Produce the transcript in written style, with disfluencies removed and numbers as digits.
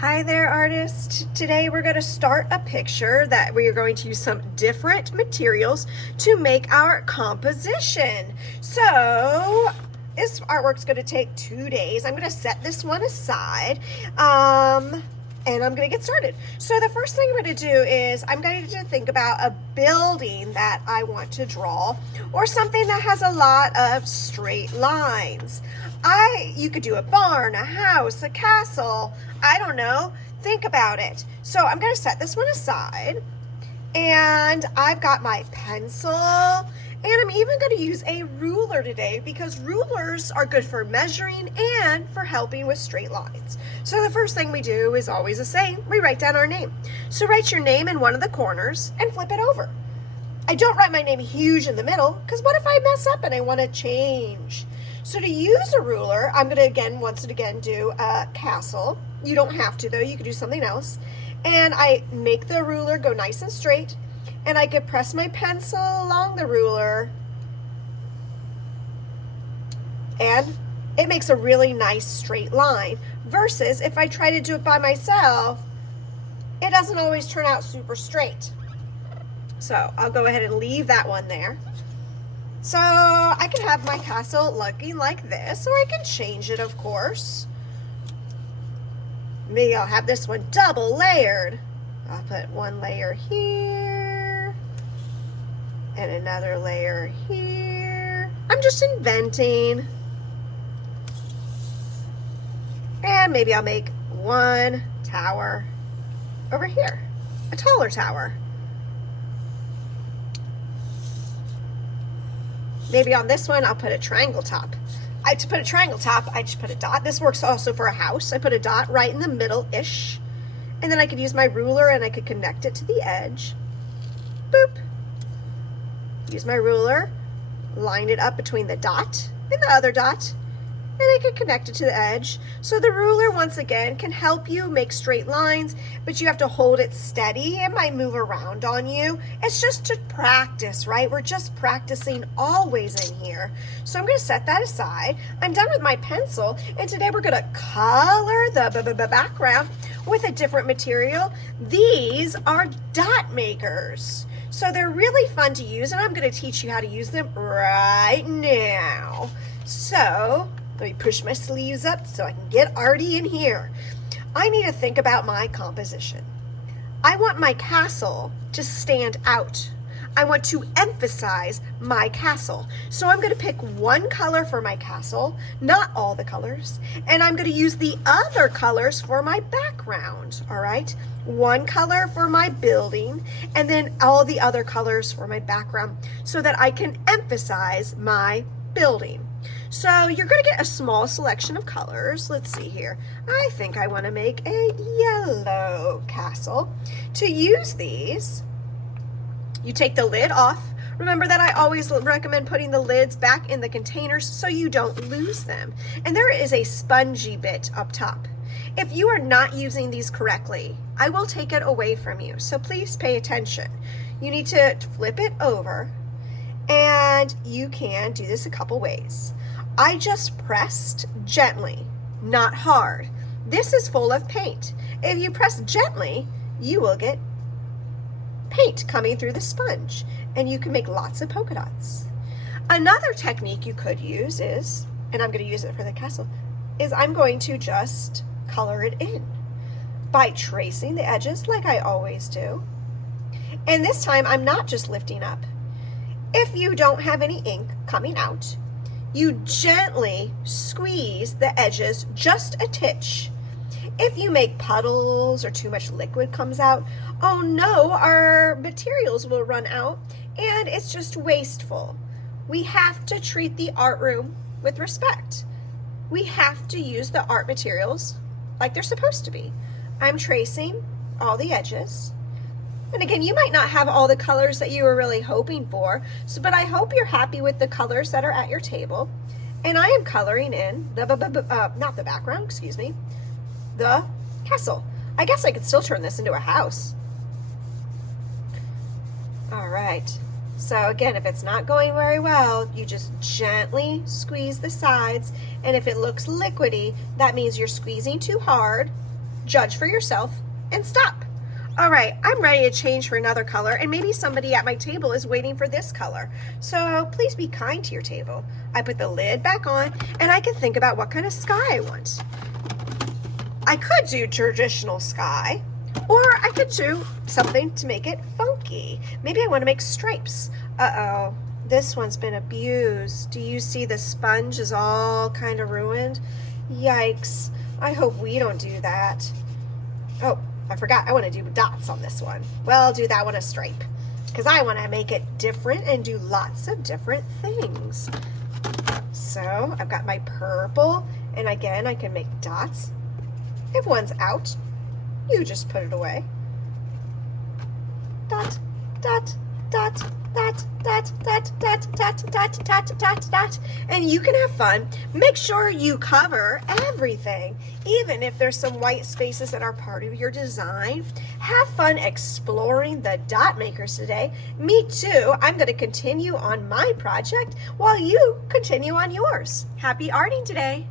Hi there, artist. Today we're going to start a picture that we are going to use some different materials to make our composition. So this artwork's going to take 2 days. I'm going to set this one aside and I'm going to get started. So the first thing I'm going to do is I'm going to think about a building that I want to draw, or something that has a lot of straight lines. You could do a barn, a house, a castle, I don't know. Think about it. So I'm going to set this one aside, and I've got my pencil, and I'm even going to use a ruler today because rulers are good for measuring and for helping with straight lines. So the first thing we do is always the same. We write down our name. So write your name in one of the corners and flip it over. I don't write my name huge in the middle because what if I mess up and I want to change? So to use a ruler, I'm going to once again do a castle. You don't have to though, you could do something else. And I make the ruler go nice and straight, and I could press my pencil along the ruler, and it makes a really nice straight line. Versus if I try to do it by myself, it doesn't always turn out super straight. So I'll go ahead and leave that one there. So I can have my castle looking like this, or I can change it, of course. Maybe I'll have this one double layered. I'll put one layer here and another layer here. I'm just inventing. And maybe I'll make one tower over here, a taller tower. Maybe on this one, I'll put a triangle top. To put a triangle top, I just put a dot. This works also for a house. I put a dot right in the middle-ish. And then I could use my ruler and I could connect it to the edge. Boop. Use my ruler, line it up between the dot and the other dot, and I could connect it to the edge. So the ruler, once again, can help you make straight lines, but you have to hold it steady. It might move around on you. It's just to practice, right? We're just practicing always in here. So I'm going to set that aside. I'm done with my pencil, and today we're going to color the background with a different material. These are dot makers. So they're really fun to use, and I'm going to teach you how to use them right now. So let me push my sleeves up so I can get arty in here. I need to think about my composition. I want my castle to stand out. I want to emphasize my castle. So I'm going to pick one color for my castle, not all the colors, and I'm going to use the other colors for my background, all right? One color for my building, and then all the other colors for my background so that I can emphasize my building. So you're going to get a small selection of colors. Let's see here. I think I want to make a yellow castle. To use these, you take the lid off. Remember that I always recommend putting the lids back in the containers so you don't lose them. And there is a spongy bit up top. If you are not using these correctly, I will take it away from you. So please pay attention. You need to flip it over, and you can do this a couple ways. I just pressed gently, not hard. This is full of paint. If you press gently, you will get paint coming through the sponge, and you can make lots of polka dots. Another technique you could use is, and I'm going to use it for the castle, is I'm going to just color it in by tracing the edges like I always do. And this time I'm not just lifting up. If you don't have any ink coming out, you gently squeeze the edges just a titch. If you make puddles or too much liquid comes out, oh no, our materials will run out and it's just wasteful. We have to treat the art room with respect. We have to use the art materials like they're supposed to be. I'm tracing all the edges. And again, you might not have all the colors that you were really hoping for, but I hope you're happy with the colors that are at your table. And I am coloring in not the background, excuse me, the castle. I guess I could still turn this into a house. All right. So again, if it's not going very well, you just gently squeeze the sides. And if it looks liquidy, that means you're squeezing too hard. judge for yourself, and stop. All right, I'm ready to change for another color, and maybe somebody at my table is waiting for this color. So please be kind to your table. I put the lid back on, and I can think about what kind of sky I want. I could do traditional sky, or I could do something to make it funky. Maybe I want to make stripes. Uh-oh, this one's been abused. Do you see the sponge is all kind of ruined? Yikes, I hope we don't do that. Oh, I forgot, I want to do dots on this one. Well, I'll do that one a stripe, because I want to make it different and do lots of different things. So I've got my purple, and again, I can make dots. If one's out, you just put it away. Dot, dot, dot, dot, dot, dot, dot, dot, dot, dot, dot, dot. And you can have fun. Make sure you cover everything, even if there's some white spaces that are part of your design. Have fun exploring the dot makers today. Me too. I'm going to continue on my project while you continue on yours. Happy arting today.